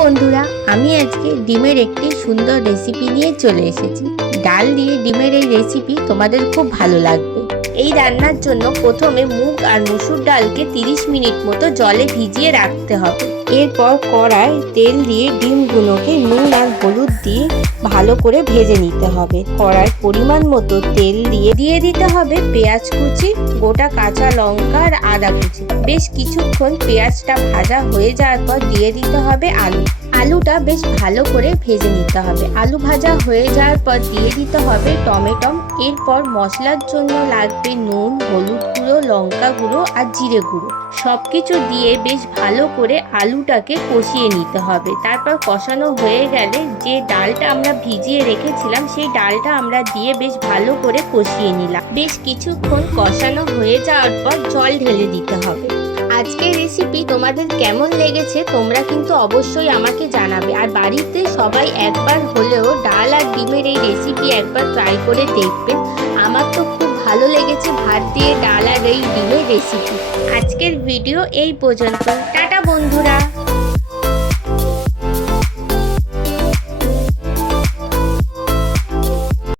বন্ধুরা, আমি আজকে ডিমের একটি সুন্দর রেসিপি নিয়ে চলে এসেছি। ডাল দিয়ে ডিমের এই রেসিপি তোমাদের খুব ভালো লাগবে। এই রান্নার জন্য প্রথমে মুগ আর মুসুর ডালকে 30 মিনিট মতো জলে ভিজিয়ে রাখতে হবে। এরপর কড়ায় তেল দিয়ে ডিমগুলোকে নুন আর হলুদ ভালো করে ভেজে নিতে হবে। কড়ায় পরিমাণ মতো তেল দিয়ে দিয়ে দিতে হবে পেঁয়াজ কুচি, গোটা কাঁচা লঙ্কা আর আদা কুচি। বেশ কিছুক্ষণ পেঁয়াজটা ভাজা হয়ে যাওয়ার পর দিয়ে দিতে হবে আলু। আলুটা বেশ ভালো করে ভেজে নিতে হবে। আলু ভাজা হয়ে যাওয়ার পর দিয়ে দিতে হবে টমেটম। এরপর মশলার জন্য লাগবে নুন, হলুদ গুঁড়ো, লঙ্কা গুঁড়ো আর জিরে গুঁড়ো। সব কিছু দিয়ে বেশ ভালো করে আলুটাকে কষিয়ে নিতে হবে। তারপর কষানো হয়ে গেলে যে ডালটা আমরা ভিজিয়ে রেখেছিলাম, সেই ডালটা আমরা দিয়ে বেশ ভালো করে কষিয়ে নিলাম। বেশ কিছুক্ষণ কষানো হয়ে যাওয়ার পর জল ঢেলে দিতে হবে। আজকের রেসিপি তোমাদের কেমন লেগেছে তোমরা কিন্তু অবশ্যই আমাকে জানাবে। আর বাড়িতে সবাই একবার হলেও ডাল আর ডিমের এই রেসিপি একবার ট্রাই করে দেখবেন আমার তো খুব ভালো লেগেছে ভাত দিয়ে ডাল আর এই ডিমের রেসিপি আজকের ভিডিও এই পর্যন্ত। টাটা বন্ধুরা!